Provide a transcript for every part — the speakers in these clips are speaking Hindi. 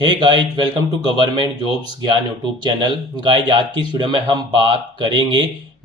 Hey guys, welcome to government jobs Gyan YouTube channel. Guys, आज की इस वीडियो में हम बात करेंगे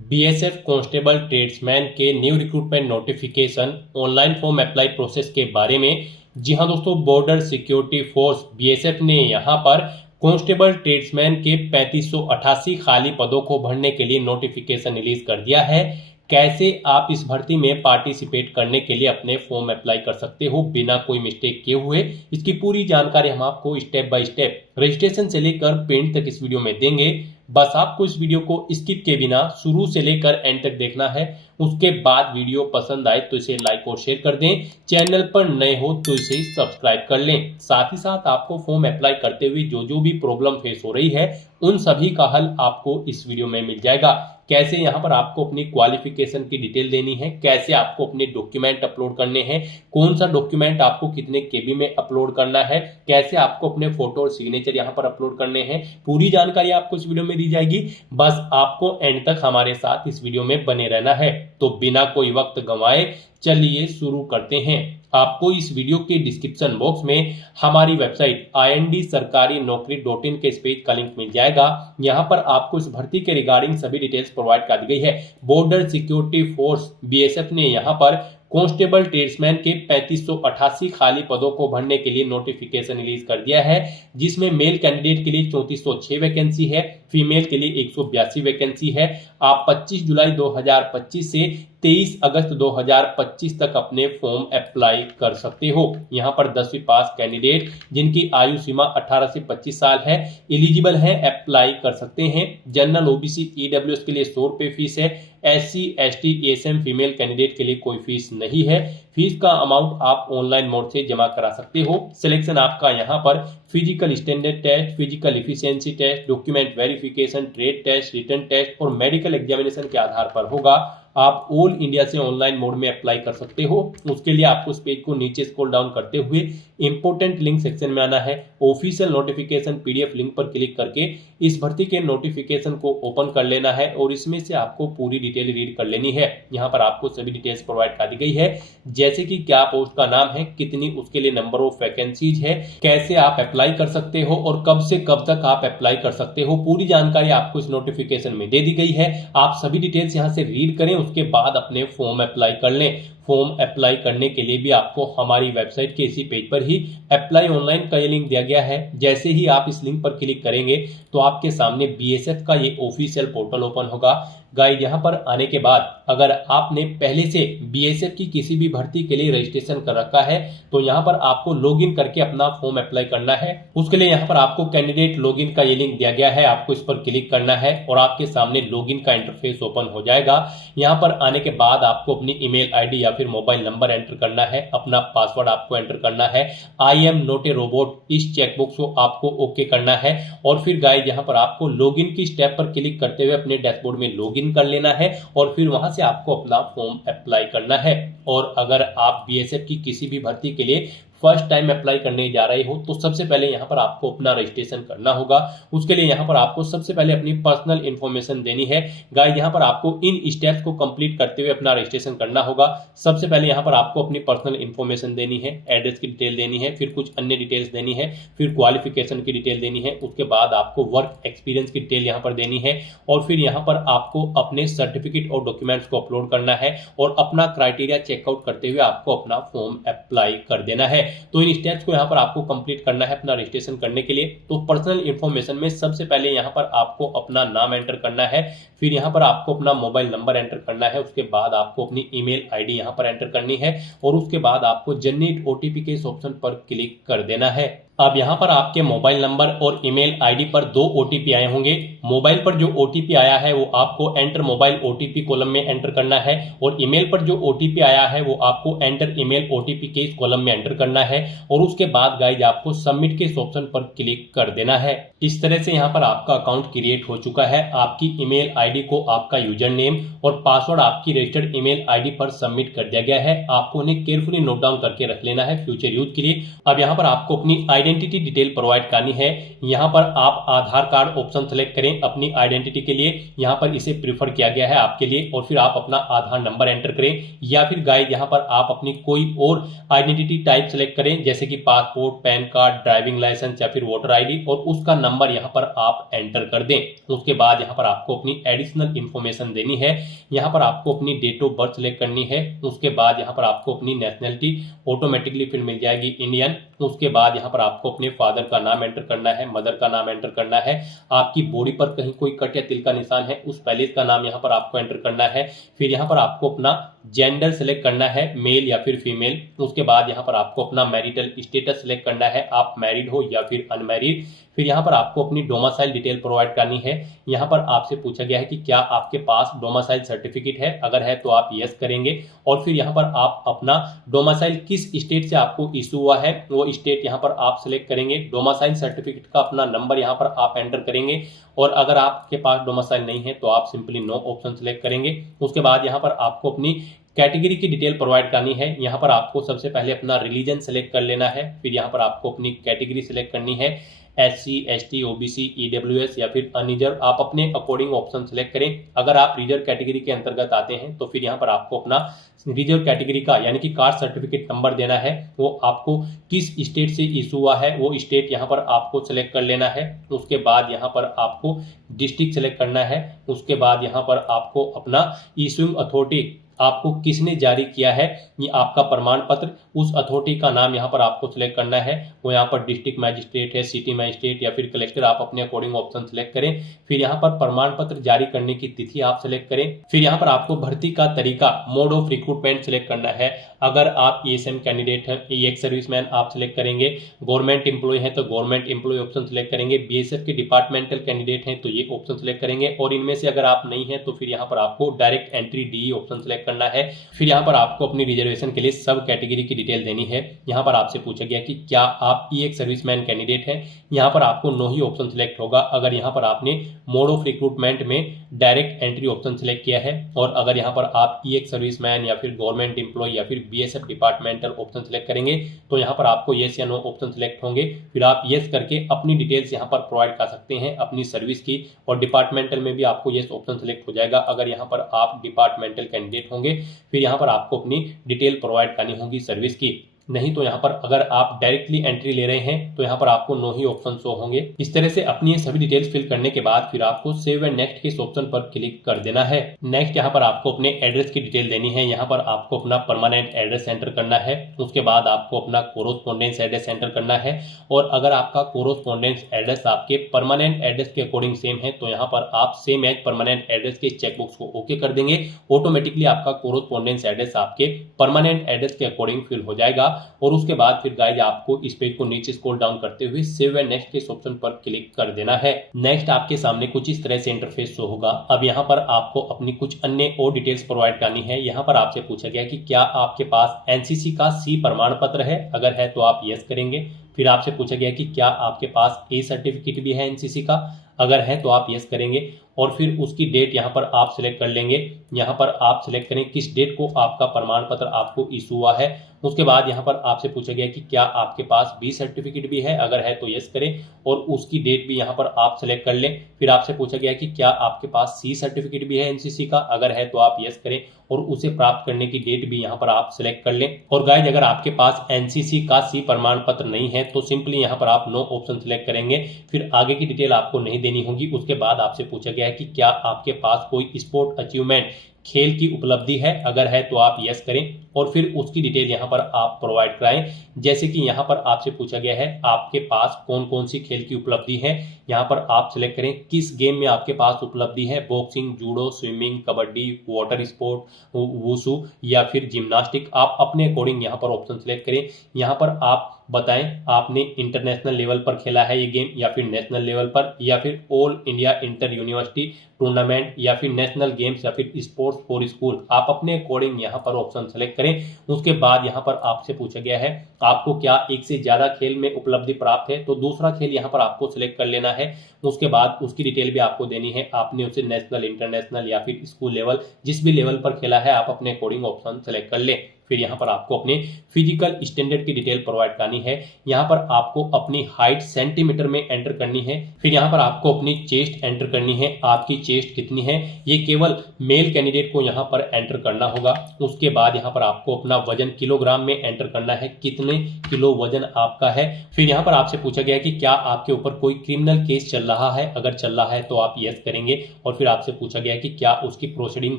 बीएसएफ कांस्टेबल ट्रेड्समैन के new recruitment notification online form apply process के बारे में। जी हां दोस्तों, बॉर्डर सिक्योरिटी फोर्स बीएसएफ ने यहां पर कांस्टेबल ट्रेड्समैन के 3588 खाली पदों को भरने के लिए नोटिफिकेशन रिलीज कर दिया है। कैसे आप इस भर्ती में पार्टिसिपेट करने के लिए अपने फॉर्म अप्लाई कर सकते हो बिना कोई मिस्टेक किए हुए, इसकी पूरी जानकारी हम आपको स्टेप बाय स्टेप रजिस्ट्रेशन से लेकर पेंट तक इस वीडियो में देंगे। बस आपको इस वीडियो को स्किप के बिना शुरू से लेकर एंड तक देखना है। उसके बाद वीडियो पसंद आए तो इसे लाइक और शेयर कर दें। चैनल पर नए हो तो इसे सब्सक्राइब कर लें। साथ ही साथ आपको फॉर्म अप्लाई करते हुए जो भी प्रॉब्लम फेस हो रही है उन सभी का हल आपको इस वीडियो में मिल जाएगा। कैसे यहाँ पर आपको अपनी क्वालिफिकेशन की डिटेल देनी है, कैसे आपको अपने डॉक्यूमेंट अपलोड करने हैं, कौन सा डॉक्यूमेंट आपको कितने केबी में अपलोड करना है, कैसे आपको अपने फोटो और सिग्नेचर यहाँ पर अपलोड करने हैं, पूरी जानकारी आपको इस वीडियो में दी जाएगी। बस आपको एंड तक हमारे साथ इस वीडियो में बने रहना है। तो बिना कोई वक्त गंवाए चलिए शुरू करते हैं। आपको इस वीडियो के डिस्क्रिप्शन बॉक्स में हमारी वेबसाइट IND-sarkari-naukri.in के इस पेज का लिंक मिल जाएगा। यहां पर आपको इस भर्ती के रिगार्डिंग सभी डिटेल्स प्रोवाइड कर दी गई है। बॉर्डर सिक्योरिटी फोर्स बीएसएफ ने यहां पर कांस्टेबल ट्रेड्समैन के 3588 खाली पदों को भरने के लिए नोटिफिकेशन रिलीज कर दिया है, जिसमें मेल कैंडिडेट के लिए 3406 वैकेंसी है, फीमेल के लिए 182 वैकेंसी है। आप 25 जुलाई 2025 से 23 अगस्त 2025 तक अपने फॉर्म अप्लाई कर सकते हो। यहां पर 10वीं पास कैंडिडेट जिनकी आयु सीमा 18 से 25 साल है एलिजिबल है, अप्लाई कर सकते हैं। जनरल ओबीसी ईडब्ल्यूएस के लिए 100 रुपए फीस है। SC ST ASM female candidate के लिए कोई फीस नहीं है। फीस का अमाउंट आप ऑनलाइन मोड से जमा करा सकते हो। सिलेक्शन आपका यहाँ पर physical standard test, physical efficiency test, document verification, trade test, written test और मेडिकल एग्जामिनेशन के आधार पर होगा। आप ऑल इंडिया से ऑनलाइन मोड में अप्लाई कर सकते हो। उसके लिए आपको इस पेज को नीचे स्क्रॉल डाउन करते हुए इंपोर्टेंट लिंक सेक्शन में आना है। ऑफिशियल नोटिफिकेशन PDF लिंक पर क्लिक करके इस भर्ती के नोटिफिकेशन को ओपन कर लेना है और इसमें से आपको पूरी डिटेल रीड कर लेनी है। यहाँ पर आपको सभी डिटेल्स प्रोवाइड कर दी गई है, जैसे कि क्या पोस्ट का नाम है, कितनी उसके लिए नंबर ऑफ वैकेंसीज है, कैसे आप अप्लाई कर सकते हो और कब से कब तक आप अप्लाई कर सकते हो। पूरी जानकारी आपको इस नोटिफिकेशन में दे दी गई है। आप सभी डिटेल्स यहाँ से रीड करें, उसके बाद अपने फॉर्म अप्लाई कर लें। फॉर्म अप्लाई करने के लिए भी आपको हमारी वेबसाइट के इसी पेज पर ही अप्लाई ऑनलाइन का ये लिंक दिया गया है। जैसे ही आप इस लिंक पर क्लिक करेंगे तो आपके सामने बीएसएफ का ये ऑफिशियल पोर्टल ओपन होगा। गाइस, यहाँ पर आने के बाद अगर आपने पहले से बीएसएफ की किसी भी भर्ती के लिए रजिस्ट्रेशन कर रखा है तो यहाँ पर आपको लॉगिन करके अपना फॉर्म अप्लाई करना है। उसके लिए यहाँ पर आपको कैंडिडेट लॉगिन का ये लिंक दिया गया है, आपको इस पर क्लिक करना है और आपके सामने लॉगिन का इंटरफेस ओपन हो जाएगा। यहाँ पर आने के बाद आपको अपनी ईमेल आईडी या फिर मोबाइल नंबर एंटर करना है, अपना पासवर्ड आपको एंटर करना है। I am not a robot इस चेकबॉक्स को आपको ओके करना है और फिर गाइस यहाँ पर आपको लॉगिन की स्टेप पर क्लिक करते हुए अपने डैशबोर्ड में लॉगिन कर लेना है और फिर वहां से आपको अपना फॉर्म अप्लाई करना है। और अगर आप बीएसएफ की किसी भी भर्ती के लिए फर्स्ट टाइम अप्लाई करने जा रहे हो तो सबसे पहले यहाँ पर आपको अपना रजिस्ट्रेशन करना होगा। उसके लिए यहाँ पर आपको सबसे पहले अपनी पर्सनल इंफॉर्मेशन देनी है। गाइस, यहाँ पर आपको इन स्टेप्स को कंप्लीट करते हुए अपना रजिस्ट्रेशन करना होगा। सबसे पहले यहाँ पर आपको अपनी पर्सनल इंफॉर्मेशन देनी है, एड्रेस की डिटेल देनी है, फिर कुछ अन्य डिटेल्स देनी है, फिर क्वालिफिकेशन की डिटेल देनी है। उसके बाद आपको वर्क एक्सपीरियंस की डिटेल यहाँ पर देनी है और फिर यहाँ पर आपको अपने सर्टिफिकेट और डॉक्यूमेंट्स को अपलोड करना है और अपना क्राइटेरिया चेकआउट करते हुए आपको अपना फॉर्म अप्लाई कर देना है। तो इन स्टेप्स को यहाँ पर आपको कंप्लीट करना है अपना रजिस्ट्रेशन करने के लिए। तो पर्सनल इंफॉर्मेशन में सबसे पहले यहाँ पर आपको अपना नाम एंटर करना है, फिर यहाँ पर आपको अपना मोबाइल नंबर एंटर करना है, उसके बाद आपको अपनी ईमेल आईडी यहाँ पर एंटर करनी है और उसके बाद आपको जनरेट ओटीपी के इस ऑप्शन पर क्लिक कर देना है। अब यहाँ पर आपके मोबाइल नंबर और ईमेल आईडी पर 2 OTP आए होंगे। मोबाइल पर जो OTP आया है वो आपको एंटर मोबाइल OTP कॉलम में एंटर करना है और ईमेल पर जो OTP आया है वो आपको एंटर ईमेल OTP के इस कॉलम में एंटर करना है और उसके बाद गाइज आपको सबमिट के इस ऑप्शन पर क्लिक कर देना है। इस तरह से यहाँ पर आपका अकाउंट क्रिएट हो चुका है। आपकी ईमेल आईडी को आपका यूजर नेम और पासवर्ड आपकी रजिस्टर्ड ईमेल आईडी पर सबमिट कर दिया गया है। आपको उन्हें केयरफुली नोट डाउन करके रख लेना है फ्यूचर यूज के लिए। अब यहाँ पर आपको अपनी आइडेंटिटी डिटेल प्रोवाइड करनी है। यहाँ पर आप आधार कार्ड ऑप्शन सेलेक्ट करें अपनी आइडेंटिटी के लिए, यहाँ पर इसे प्रीफर किया गया है आपके लिए, और फिर आप अपना आधार नंबर एंटर करें, या फिर गाइस यहाँ पर आप अपनी कोई और आइडेंटिटी टाइप सेलेक्ट करें जैसे कि passport, PAN card, driving licence या फिर वोटर आईडी, और उसका नंबर यहाँ पर आप एंटर कर दें। उसके बाद यहाँ पर आपको अपनी एडिशनल इंफॉर्मेशन देनी है। यहाँ पर आपको अपनी डेट ऑफ बर्थ सेलेक्ट करनी है। उसके बाद यहाँ पर आपको अपनी नेशनलिटी ऑटोमेटिकली फिर मिल जाएगी इंडियन। उसके बाद यहाँ पर आपको अपने फादर का नाम एंटर करना है, मदर का नाम एंटर करना है, आपकी बॉडी पर कहीं कोई कट या तिल का निशान है उस पैलेस का नाम यहाँ पर आपको एंटर करना है। फिर यहाँ पर आपको अपना जेंडर सेलेक्ट करना है, मेल या फिर फीमेल। उसके बाद यहाँ पर आपको अपना मैरिटल स्टेटस सेलेक्ट करना है, आप मैरिड हो या फिर अनमैरिड। फिर यहाँ पर आपको अपनी डोमिसाइल डिटेल प्रोवाइड करनी है। यहाँ पर आपसे पूछा गया है कि क्या आपके पास डोमिसाइल सर्टिफिकेट है, अगर है तो आप यस करेंगे। और फिर यहाँ पर आप अपना डोमिसाइल किस स्टेट से आपको इशू हुआ है वो स्टेट यहाँ पर आप सिलेक्ट करेंगे। डोमिसाइल सर्टिफिकेट का अपना नंबर यहाँ पर आप एंटर करेंगे, और अगर आपके पास डोमिसाइल नहीं है तो आप सिंपली नो ऑप्शन सेलेक्ट करेंगे। उसके बाद यहाँ पर आपको अपनी कैटेगरी की डिटेल प्रोवाइड करनी है। यहाँ पर आपको सबसे पहले अपना रिलीजन सेलेक्ट कर लेना है। फिर यहाँ पर आपको अपनी कैटेगरी सेलेक्ट करनी है, SC, ST, OBC, EWS या फिर अनरिजर्व, आप अपने अकॉर्डिंग ऑप्शन सेलेक्ट करें। अगर आप रिजर्व कैटेगरी के अंतर्गत आते हैं तो फिर यहाँ पर आपको अपना रिजर्व कैटेगरी का यानी कि कास्ट सर्टिफिकेट नंबर देना है, वो आपको किस स्टेट से इशू हुआ है वो स्टेट यहाँ पर आपको सेलेक्ट कर लेना है। उसके बाद यहाँ पर आपको डिस्ट्रिक्ट सेलेक्ट करना है। उसके बाद यहाँ पर आपको अपना इशूइंग अथॉरिटी आपको किसने जारी किया है ये आपका प्रमाण पत्र, उस अथॉरिटी का नाम यहाँ पर आपको सिलेक्ट करना है। वो यहाँ पर डिस्ट्रिक्ट मैजिस्ट्रेट है, सिटी मैजिस्ट्रेट या फिर कलेक्टर, आप अपने अकॉर्डिंग ऑप्शन सेलेक्ट करें। फिर यहाँ पर प्रमाण पत्र जारी करने की तिथि आप सेलेक्ट करें। फिर यहाँ पर आपको भर्ती का तरीका, मोड ऑफ रिक्रूटमेंट सेलेक्ट करना है। अगर आप ESM कैंडिडेट हैं, एक्स सर्विसमैन आप सिलेक्ट करेंगे। गवर्नमेंट एम्प्लॉय है तो गवर्नमेंट एम्प्लॉय ऑप्शन सेलेक्ट करेंगे। BSF के डिपार्टमेंटल कैंडिडेट हैं तो ये ऑप्शन सेलेक्ट करेंगे, और इनमें से अगर आप नहीं है तो फिर यहाँ पर आपको direct entry DE option select करना है। फिर यहाँ पर आपको अपनी रिजर्वेशन के लिए सब कैटेगरी की डिटेल देनी है। यहाँ पर आपसे पूछा गया कि क्या आप एक्स सर्विसमैन कैंडिडेट हैं, यहाँ पर आपको नो ही ऑप्शन सिलेक्ट होगा अगर यहाँ पर आपने मोड ऑफ रिक्रूटमेंट में डायरेक्ट एंट्री ऑप्शन सिलेक्ट किया है। और अगर यहाँ पर आप एक्स सर्विसमैन या फिर गवर्नमेंट एम्प्लॉय या फिर BSF डिपार्टमेंटल ऑप्शन सिलेक्ट करेंगे तो यहाँ पर आपको येस या नो ऑप्शन सिलेक्ट होंगे। फिर आप येस करके अपनी डिटेल्स यहाँ पर प्रोवाइड कर सकते हैं अपनी सर्विस की, और डिपार्टमेंटल में भी आपको येस ऑप्शन सिलेक्ट हो जाएगा अगर यहाँ पर आप डिपार्टमेंटल कैंडिडेट होंगे। फिर यहाँ पर आपको अपनी डिटेल प्रोवाइड करनी होगी सर्विस की, नहीं तो यहाँ पर अगर आप डायरेक्टली एंट्री ले रहे हैं तो यहाँ पर आपको नो ही ऑप्शन शो होंगे। इस तरह से अपनी ये सभी डिटेल्स फिल करने के बाद फिर आपको सेव एंड नेक्स्ट के इस ऑप्शन पर क्लिक कर देना है। नेक्स्ट यहाँ पर आपको अपने एड्रेस की डिटेल देनी है। यहाँ पर आपको अपना परमानेंट एड्रेस एंटर करना है। उसके बाद आपको अपना कोरोस्पोंडेंस एड्रेस एंटर करना है, और अगर आपका कोरोस्पोंडेंस एड्रेस आपके परमानेंट एड्रेस के अकॉर्डिंग सेम है तो यहाँ पर आप सेम एज परमानेंट एड्रेस के चेकबॉक्स को ओके कर देंगे। ऑटोमेटिकली आपका कोरोस्पोंडेंस एड्रेस आपके परमानेंट एड्रेस के अकॉर्डिंग फिल हो जाएगा। और उसके बाद फिर गाइस आपको इस पेज को नीचे स्क्रॉल डाउन करते हुए सेव एंड नेक्स्ट के इस ऑप्शन पर क्लिक कर देना है। नेक्स्ट आपके सामने कुछ इस तरह से इंटरफेस शो होगा। अब यहाँ पर आपको अपनी कुछ अन्य और डिटेल्स प्रोवाइड करनी है। यहाँ पर आपसे पूछा गया कि क्या आपके पास NCC का C प्रमाण पत्र है, अगर है तो आप यस करेंगे। फिर आपसे पूछा गया कि क्या आपके पास A सर्टिफिकेट भी है NCC का, अगर है तो आप यस करेंगे। और फिर उसकी डेट यहाँ पर आप सिलेक्ट कर लेंगे। यहाँ पर आप सिलेक्ट करें किस डेट को आपका प्रमाण पत्र आपको इशू हुआ है। उसके बाद यहाँ पर आपसे पूछा गया कि क्या आपके पास B सर्टिफिकेट भी है, अगर है तो यस करें, और उसकी डेट भी यहाँ पर आप सिलेक्ट कर लें। फिर आपसे पूछा गया कि क्या आपके पास C सर्टिफिकेट भी है NCC का, अगर है तो आप यस करें, और उसे प्राप्त करने की डेट भी यहाँ पर आप सिलेक्ट कर लें। और गाइस अगर आपके पास NCC का C प्रमाण पत्र नहीं है तो सिंपली यहाँ पर आप नो ऑप्शन सिलेक्ट करेंगे। फिर आगे की डिटेल आपको नहीं देनी होगी। उसके बाद आपसे पूछा गया है कि क्या आपके पास कोई स्पोर्ट अचीवमेंट, खेल की उपलब्धि है, अगर है तो आप यस करें, और फिर उसकी डिटेल यहाँ पर आप प्रोवाइड कराएं। जैसे कि यहाँ पर आपसे पूछा गया है आपके पास कौन कौन सी खेल की उपलब्धि है, यहाँ पर आप सिलेक्ट करें किस गेम में आपके पास उपलब्धि है, boxing, judo, swimming, kabaddi, water sport, wushu या फिर जिम्नास्टिक। आप अपने अकॉर्डिंग यहाँ पर ऑप्शन सिलेक्ट करें। यहाँ पर आप बताएं आपने इंटरनेशनल लेवल पर खेला है ये गेम, या फिर नेशनल लेवल पर, या फिर all India inter university tournament, या फिर नेशनल गेम्स, या फिर स्पोर्ट्स फॉर स्कूल। आप अपने अकॉर्डिंग यहाँ पर ऑप्शन सेलेक्ट करें। उसके बाद यहाँ पर आपसे पूछा गया है आपको क्या एक से ज्यादा खेल में उपलब्धि प्राप्त है, तो दूसरा खेल यहाँ पर आपको सिलेक्ट कर लेना है। उसके बाद उसकी डिटेल भी आपको देनी है, आपने उसे नेशनल, इंटरनेशनल या फिर स्कूल लेवल, जिस भी लेवल पर खेला है आप अपने अकॉर्डिंग ऑप्शन सेलेक्ट कर लें। फिर यहाँ पर आपको अपने फिजिकल स्टैंडर्ड की डिटेल प्रोवाइड करनी है। यहाँ पर आपको अपनी हाइट सेंटीमीटर में एंटर करनी है। फिर यहाँ पर आपको अपनी चेस्ट एंटर करनी है, आपकी चेस्ट कितनी है ये केवल मेल कैंडिडेट को यहाँ पर एंटर करना होगा। उसके बाद यहाँ पर आपको अपना वजन किलोग्राम में एंटर करना है, कितने किलो वजन आपका है। फिर यहाँ पर आपसे पूछा गया कि क्या आपके ऊपर कोई क्रिमिनल केस चल रहा है, अगर चल रहा है तो आप यस करेंगे। और फिर आपसे पूछा गया कि क्या उसकी प्रोसीडिंग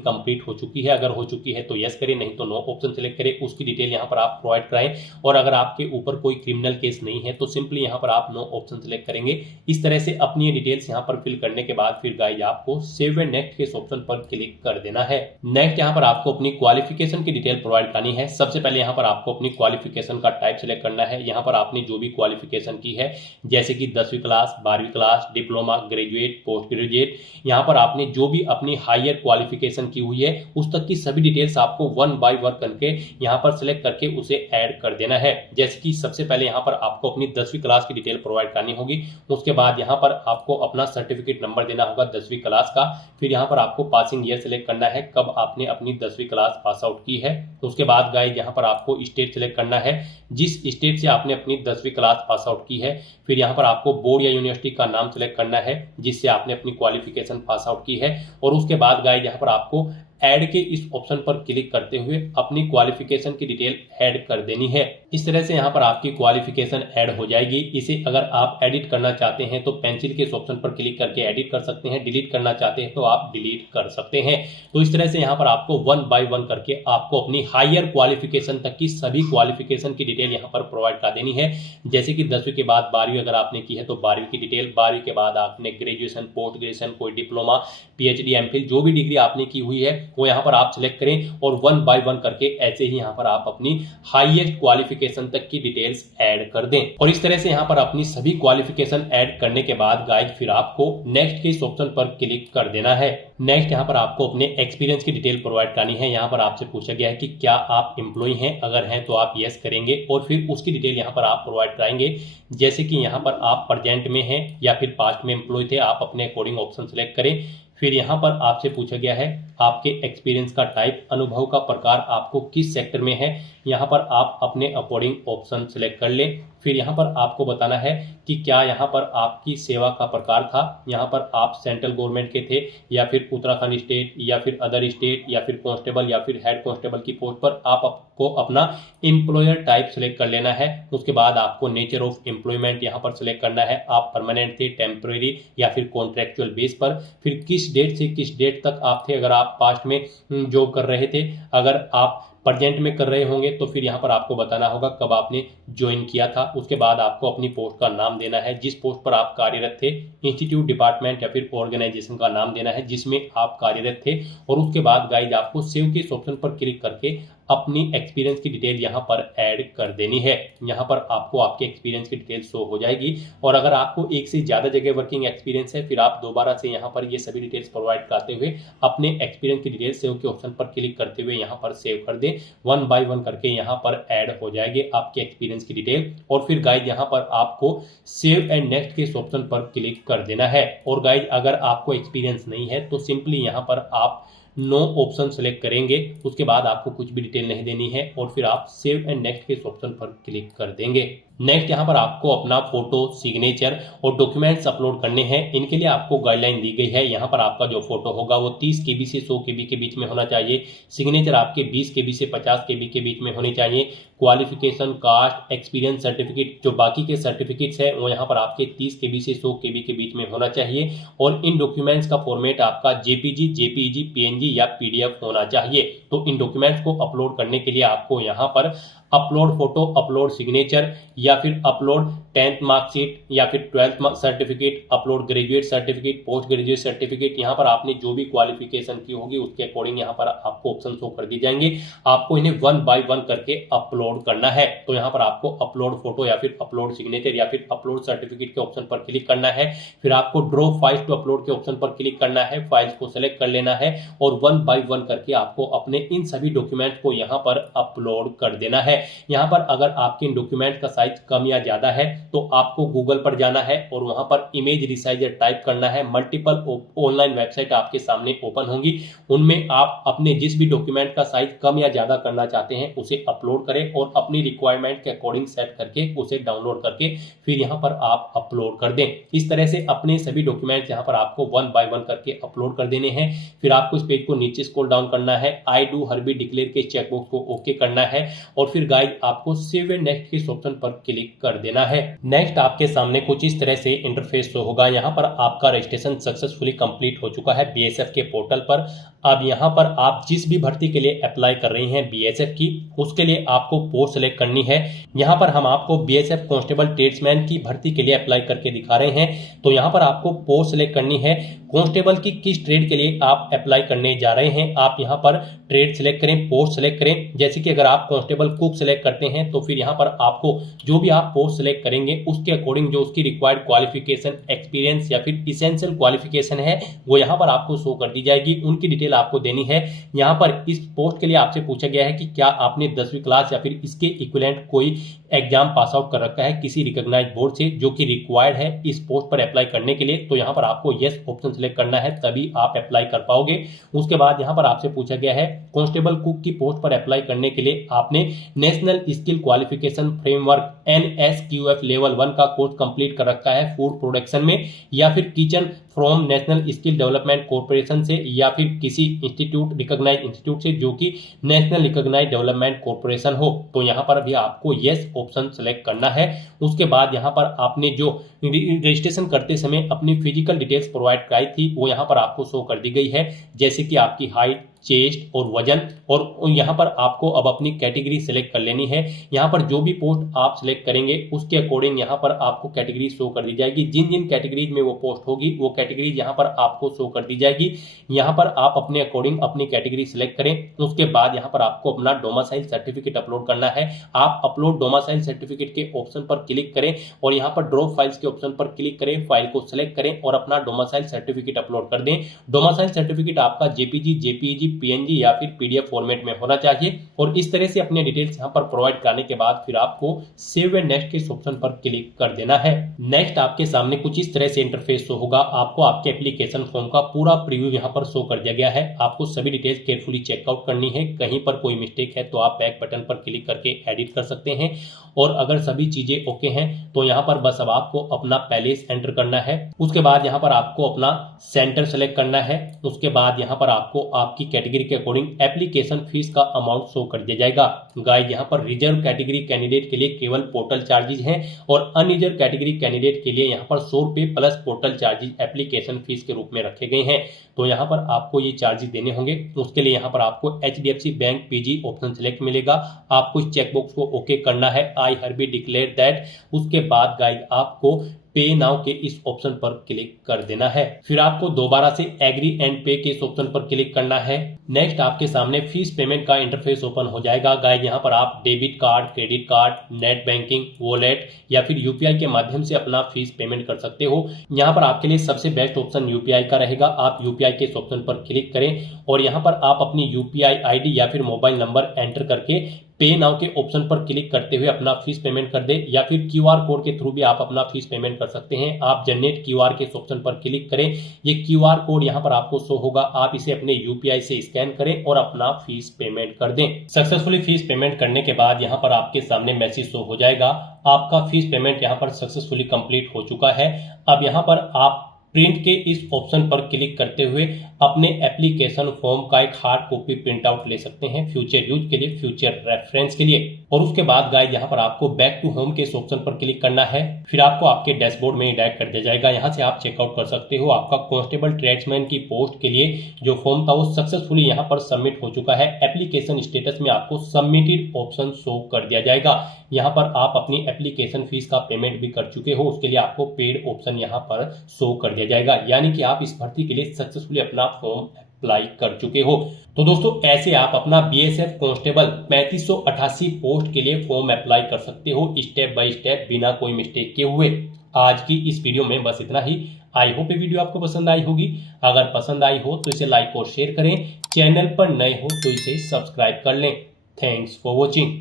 कंप्लीट हो चुकी है, अगर हो चुकी है तो यस करें, नहीं तो नो ऑप्शन सेलेक्ट करें। उसकी डिटेल यहाँ पर आप प्रोवाइड कराएं। और अगर आपके ऊपर कोई क्रिमिनल केस नहीं है तो सिंपली यहाँ पर आप नो ऑप्शन सेलेक्ट करेंगे। इस तरह से अपनी डिटेल्स यहाँ पर फिल करने के बाद फिर गाइज आपको सेव एंड नेक्स्ट के ऑप्शन पर क्लिक कर देना है। नेक्स्ट यहाँ पर आपको अपनी क्वालिफिकेशन की डिटेल प्रोवाइड करनी है। सबसे पहले यहाँ पर आपको अपनी क्वालिफिकेशन का टाइप सेलेक्ट करना है। यहाँ पर आपने जो भी क्वालिफिकेशन की है जैसे कि 10वीं क्लास, 12वीं class, diploma, graduate, post graduate, यहाँ पर आपने जो भी अपनी हायर क्वालिफिकेशन की हुई है उस तक की सभी डिटेल्स आपको वन बाय वन करके यहाँ पर सिलेक्ट करके उसे ऐड कर देना है। जैसे कि सबसे पहले यहाँ पर आपको अपनी 10वीं क्लास की डिटेल प्रोवाइड करनी होगी। उसके बाद यहाँ पर आपको अपना सर्टिफिकेट नंबर देना होगा 10वीं क्लास का। फिर यहाँ पर आपको पासिंग ईयर सेलेक्ट करना है, कब आपने अपनी 10वीं क्लास पास आउट की है। उसके बाद गाइस यहाँ पर आपको स्टेट सेलेक्ट करना है, जिस स्टेट से आपने अपनी 10वीं क्लास पास आउट की है। फिर यहाँ पर आपको बोर्ड या यूनिवर्सिटी का नाम सेलेक्ट करना है जिससे आपने अपनी क्वालिफिकेशन पास आउट की है। और उसके बाद गाइस यहाँ पर आपको ऐड के इस ऑप्शन पर क्लिक करते हुए अपनी क्वालिफिकेशन की डिटेल ऐड कर देनी है। इस तरह से यहाँ पर आपकी क्वालिफिकेशन ऐड हो जाएगी। इसे अगर आप एडिट करना चाहते हैं तो पेंसिल के इस ऑप्शन पर क्लिक करके एडिट कर सकते हैं, डिलीट करना चाहते हैं तो आप डिलीट कर सकते हैं। तो इस तरह से यहाँ पर आपको वन बाय वन करके आपको अपनी हायर क्वालिफिकेशन तक की सभी क्वालिफिकेशन की डिटेल यहाँ पर प्रोवाइड कर देनी है। जैसे कि 10वीं के बाद 12वीं अगर आपने की है तो 12वीं की डिटेल, 12वीं के बाद आपने ग्रेजुएशन, पोस्ट ग्रेजुएशन, कोई डिप्लोमा, पीएचडी, एमफिल जो भी डिग्री आपने की हुई है वो यहाँ पर आप सिलेक्ट करें और वन बाय वन करके ऐसे ही यहाँ पर आप अपनी हाईएस्ट क्वालिफिकेशन तक की डिटेल्स ऐड कर दें। और इस तरह से यहाँ पर अपनी सभी क्वालिफिकेशन ऐड करने के बाद गाइस फिर आपको नेक्स्ट के इस ऑप्शन पर क्लिक कर देना है। नेक्स्ट यहाँ पर आपको अपने एक्सपीरियंस की डिटेल प्रोवाइड करनी है। यहाँ पर आपसे पूछा गया है कि क्या आप एम्प्लॉय हैं, अगर हैं तो आप यस करेंगे और फिर उसकी डिटेल यहाँ पर आप प्रोवाइड कराएंगे। जैसे कि यहाँ पर आप प्रेजेंट में हैं या फिर पास्ट में एम्प्लॉय थे, आप अपने अकॉर्डिंग ऑप्शन सेलेक्ट करें। फिर यहाँ पर आपसे पूछा गया है आपके एक्सपीरियंस का टाइप, अनुभव का प्रकार आपको किस सेक्टर में है, यहाँ पर आप अपने अकॉर्डिंग ऑप्शन सेलेक्ट कर लें। फिर यहाँ पर आपको बताना है कि क्या यहाँ पर आपकी सेवा का प्रकार था, यहाँ पर आप सेंट्रल गवर्नमेंट के थे या फिर उत्तराखंड स्टेट या फिर अदर स्टेट या फिर कांस्टेबल या फिर हेड कांस्टेबल की पोस्ट पर आपको अपना एम्प्लॉयर टाइप सेलेक्ट कर लेना है। उसके बाद आपको नेचर ऑफ एम्प्लॉयमेंट यहाँ पर सिलेक्ट करना है, आप परमानेंट थे, टेम्परेरी या फिर कॉन्ट्रेक्चुअल बेस पर। फिर किस डेट से किस डेट तक आप थे, अगर आप पास्ट में जॉब कर रहे थे, अगर आप प्रेजेंट में कर रहे होंगे तो फिर यहाँ पर आपको बताना होगा कब आपने ज्वाइन किया था। उसके बाद आपको अपनी पोस्ट का नाम देना है, जिस पोस्ट पर आप कार्यरत थे, इंस्टीट्यूट, डिपार्टमेंट या फिर ऑर्गेनाइजेशन का नाम देना है जिसमें आप कार्यरत थे। और उसके बाद गाइज आपको सेव के इस ऑप्शन पर क्लिक करके अपनी एक्सपीरियंस की डिटेल यहाँ पर ऐड कर देनी है। यहाँ पर आपको आपके एक्सपीरियंस की डिटेल शो हो जाएगी। और अगर आपको एक से ज़्यादा जगह वर्किंग एक्सपीरियंस है फिर आप दोबारा से यहाँ पर ये सभी डिटेल्स प्रोवाइड करते हुए अपने एक्सपीरियंस की डिटेल सेव के ऑप्शन पर क्लिक करते हुए यहाँ पर सेव कर दें। वन बाय वन करके यहाँ पर ऐड हो जाएंगे आपके एक्सपीरियंस की डिटेल। और फिर गाइज यहाँ पर आपको सेव एंड नेक्स्ट के इस ऑप्शन पर क्लिक कर देना है। और गाइज अगर आपको एक्सपीरियंस नहीं है तो सिंपली यहाँ पर आप नो ऑप्शन सेलेक्ट करेंगे। उसके बाद आपको कुछ भी डिटेल नहीं देनी है और फिर आप सेव एंड नेक्स्ट के इस ऑप्शन पर क्लिक कर देंगे। नेक्स्ट यहाँ पर आपको अपना फोटो, सिग्नेचर और डॉक्यूमेंट्स अपलोड करने हैं। इनके लिए आपको गाइडलाइन दी गई है। यहाँ पर आपका जो फोटो होगा वो 30 KB से 100 KB के बीच में होना चाहिए। सिग्नेचर आपके 20 KB से 50 KB के बीच में होनी चाहिए। क्वालिफिकेशन, कास्ट, एक्सपीरियंस सर्टिफिकेट, जो बाकी के सर्टिफिकेट्स हैं वो यहाँ पर आपके 30 KB से 100 KB के बीच में होना चाहिए। और इन डॉक्यूमेंट्स का फॉर्मेट आपका JPG, JPEG, PNG या PDF होना चाहिए। तो इन डॉक्यूमेंट्स को अपलोड करने के लिए आपको यहाँ पर अपलोड फोटो, अपलोड सिग्नेचर या फिर अपलोड 10th मार्कशीट या फिर 12th certificate, upload graduate certificate, post graduate certificate, यहाँ पर आपने जो भी क्वालिफिकेशन की होगी उसके अकॉर्डिंग यहाँ पर आपको ऑप्शन शो कर दी जाएंगे। आपको इन्हें वन बाय वन करके अपलोड करना है। तो यहाँ पर आपको अपलोड फोटो या फिर अपलोड सिग्नेचर या फिर अपलोड सर्टिफिकेट के ऑप्शन पर क्लिक करना है। फिर आपको ड्रॉ फाइल्स टू अपलोड के ऑप्शन पर क्लिक करना है, फाइल्स को सेलेक्ट कर लेना है और वन बाय वन करके आपको अपने इन सभी डॉक्यूमेंट को यहाँ पर अपलोड कर देना है। है। यहाँ पर अगर आपके डॉक्यूमेंट का साइज कम या ज्यादा है तो आपको गूगल पर जाना है और वहां पर इमेज रिसाइजर टाइप करना है। मल्टीपल ऑनलाइन वेबसाइट आपके सामने ओपन होंगी, उनमें आप अपने जिस भी डॉक्यूमेंट का साइज कम या ज्यादा करना चाहते हैं उसे अपलोड करें और अपनी रिक्वायरमेंट के अकॉर्डिंग सेट करके उसे डाउनलोड करके फिर यहाँ पर आप अपलोड कर दें। इस तरह से अपने सभी डॉक्यूमेंट यहाँ पर आपको 1 बाय 1 करके अपलोड कर देने हैं। फिर आपको इस पेज को नीचे स्क्रॉल डाउन करना है, आई डू हरबी डिक्लेयर के चेकबॉक्स को ओके करना है और फिर गाइस आपको सेव एंड नेक्स्ट के ऑप्शन पर क्लिक कर देना है। नेक्स्ट आपके सामने कुछ इस तरह से इंटरफेस शो होगा। यहाँ पर आपका रजिस्ट्रेशन सक्सेसफुली कंप्लीट हो चुका है बीएसएफ के पोर्टल पर। अब यहाँ पर आप जिस भी भर्ती के लिए अप्लाई कर रही हैं बीएसएफ की, उसके लिए आपको पोस्ट सेलेक्ट करनी है। यहाँ पर हम आपको बीएसएफ कांस्टेबल ट्रेड्समैन की भर्ती के लिए अप्लाई करके दिखा रहे हैं। तो यहाँ पर आपको पोस्ट सेलेक्ट करनी है कांस्टेबल की किस ट्रेड के लिए आप अप्लाई करने जा रहे हैं। आप यहाँ पर ट्रेड सेलेक्ट करें, पोस्ट सेलेक्ट करें। जैसे कि अगर आप कांस्टेबल कुक सेलेक्ट करते हैं तो फिर यहाँ पर आपको जो भी आप पोस्ट सेलेक्ट करेंगे उसके अकॉर्डिंग जो उसकी रिक्वायर्ड क्वालिफिकेशन, एक्सपीरियंस या फिर इसेंशियल क्वालिफिकेशन है वो यहाँ पर आपको शो कर दी जाएगी। उनकी डिटेल आपको देनी है। यहाँ पर इस पोस्ट के लिए आपसे पूछा गया है कि क्या आपने 10वीं क्लास या फिर इसके इक्विवेलेंट कोई एग्जाम पास आउट कर रखा है किसी रिकॉग्नाइज्ड बोर्ड से, जो कि रिक्वायर्ड है इस पोस्ट पर अप्लाई करने के लिए। तो यहाँ पर आपको यस ऑप्शन सेलेक्ट करना है, तभी आप अप्लाई कर पाओगे। उसके बाद यहाँ पर आपसे पूछा गया है कांस्टेबल कुक की पोस्ट पर अप्लाई करने के लिए आपने national skill qualification framework NSQF level 1 का कोर्स कंप्लीट कर रखा है फूड प्रोडक्शन में, या फिर kitchen from national skill development corporation से, या फिर किसी इंस्टीट्यूट रिकॉग्नाइज्ड इंस्टीट्यूट से जो कि नेशनल रिकॉग्नाइज्ड डेवलपमेंट कॉर्पोरेशन हो। तो यहाँ पर भी आपको यस ऑप्शन सेलेक्ट करना है। उसके बाद यहाँ पर आपने जो रजिस्ट्रेशन करते समय अपनी फिजिकल डिटेल्स प्रोवाइड कराई थी वो यहाँ पर आपको शो कर दी गई है, जैसे कि आपकी हाइट, चेस्ट और वजन। और यहाँ पर आपको अब अपनी कैटेगरी सिलेक्ट कर लेनी है। यहाँ पर जो भी पोस्ट आप सिलेक्ट करेंगे उसके अकॉर्डिंग यहाँ पर आपको कैटेगरी शो कर दी जाएगी। जिन जिन कैटेगरीज में वो पोस्ट होगी वो कैटेगरीज यहाँ पर आपको शो कर दी जाएगी। यहाँ पर आप अपने अकॉर्डिंग अपनी कैटेगरी सिलेक्ट करें। उसके बाद यहाँ पर आपको अपना डोमिसाइल सर्टिफिकेट अपलोड करना है। आप अपलोड डोमिसाइल सर्टिफिकेट के ऑप्शन पर क्लिक करें और यहाँ पर ड्रॉप फाइल्स के ऑप्शन पर क्लिक करें, फाइल को सिलेक्ट करें और अपना डोमिसाइल सर्टिफिकेट अपलोड कर दें। डोमिसाइल सर्टिफिकेट आपका जेपीजी, पीएनजी या फिर पीडीएफ फॉर्मेट में होना चाहिए। और इस तरह से अपने डिटेल्स यहाँ पर प्रोवाइड करने के बाद फिर आपको सेव एंड नेक्स्ट के ऑप्शन पर क्लिक कर देना है। नेक्स्ट आपके सामने कुछ इस तरह से इंटरफेस शो होगा। आपको आपके एप्लीकेशन फॉर्म का पूरा प्रीव्यू यहाँ पर शो कर दिया गया है। आपको सभी डिटेल्स केयरफुली चेकआउट करनी है। कहीं पर कोई मिस्टेक है तो आप बैक बटन पर क्लिक करके एडिट कर सकते हैं। और अगर सभी चीजें ओके हैं तो यहाँ पर बस अब आपको अपना पैलेस एंटर करना है। उसके बाद यहाँ पर आपको अपना सेंटर सेलेक्ट करना है। उसके बाद यहाँ पर आपको आपकी कैटेगरी के अकॉर्डिंग एप्लीकेशन फीस का अमाउंट शो कर दिया जाएगा। गाइस यहाँ पर रिजर्व कैटेगरी कैंडिडेट के लिए केवल पोर्टल चार्जेस हैं और अनरिजर्व कैटेगरी कैंडिडेट के लिए यहाँ पर 100 रुपये plus portal charges application fees के रूप में रखे गए हैं। तो यहाँ पर आपको ये चार्जेस देने होंगे। उसके लिए यहाँ पर आपको HDFC bank PG option select मिलेगा। आपको इस चेकबॉक्स को ओके करना है, आई हरबी डिक्लेयर दैट। उसके बाद गाइस आपको पे नाउ के इस ऑप्शन पर क्लिक कर देना है। फिर आपको दोबारा से एग्री एंड पे के इस ऑप्शन पर क्लिक करना है। नेक्स्ट आपके सामने फीस पेमेंट का इंटरफेस ओपन हो जाएगा। गाइस यहाँ पर आप debit card, credit card, net banking, wallet या फिर यूपीआई के माध्यम से अपना फीस पेमेंट कर सकते हो। यहाँ पर आपके लिए सबसे बेस्ट ऑप्शन यूपीआई का रहेगा। आप यूपीआई के इस ऑप्शन पर क्लिक करें और यहाँ पर आप अपनी यूपीआई आईडी या फिर मोबाइल नंबर एंटर करके पे नाउ के ऑप्शन पर क्लिक करते हुए अपना फीस पेमेंट कर दे, या फिर क्यूआर कोड के थ्रू भी आप अपना फीस पेमेंट कर सकते हैं। आप जनरेट क्यूआर के ऑप्शन पर क्लिक करें। ये क्यूआर कोड यहाँ पर आपको शो होगा। आप इसे अपने यूपीआई से स्कैन करें और अपना फीस पेमेंट कर दें। सक्सेसफुली फीस पेमेंट करने के बाद यहाँ पर आपके सामने मैसेज शो हो जाएगा, आपका फीस पेमेंट यहाँ पर सक्सेसफुली कंप्लीट हो चुका है। अब यहाँ पर आप प्रिंट के इस ऑप्शन पर क्लिक करते हुए अपने एप्लीकेशन फॉर्म का एक हार्ड कॉपी प्रिंट आउट ले सकते हैं फ्यूचर यूज के लिए, फ्यूचर रेफरेंस के लिए। और उसके बाद गाइस यहाँ पर आपको बैक टू होम के इस ऑप्शन पर क्लिक करना है। फिर आपको आपके डैशबोर्ड में डायरेक्ट कर दिया जाएगा। यहाँ से आप चेकआउट कर सकते हो आपका कांस्टेबल ट्रेड्समैन की पोस्ट के लिए जो फॉर्म था वो सक्सेसफुली यहाँ पर सबमिट हो चुका है। एप्लीकेशन स्टेटस में आपको सबमिटेड ऑप्शन शो कर दिया जाएगा। यहाँ पर आप अपनी एप्लीकेशन फीस का पेमेंट भी कर चुके हो, उसके लिए आपको पेड ऑप्शन यहाँ पर शो कर दिया जाएगा, यानी कि आप इस भर्ती के लिए सक्सेसफुली अपना फॉर्म अप्लाई कर चुके हो। तो दोस्तों ऐसे आप अपना बीएसएफ कांस्टेबल 3588 पोस्ट के लिए फॉर्म अप्लाई कर सकते हो स्टेप बाय स्टेप, बिना कोई मिस्टेक के हुए। आज की इस वीडियो में बस इतना ही। आई होप ये वीडियो आपको पसंद आई होगी। अगर पसंद आई हो तो इसे लाइक और शेयर करें। चैनल पर नए हो तो इसे सब्सक्राइब कर लें। Thanks for watching.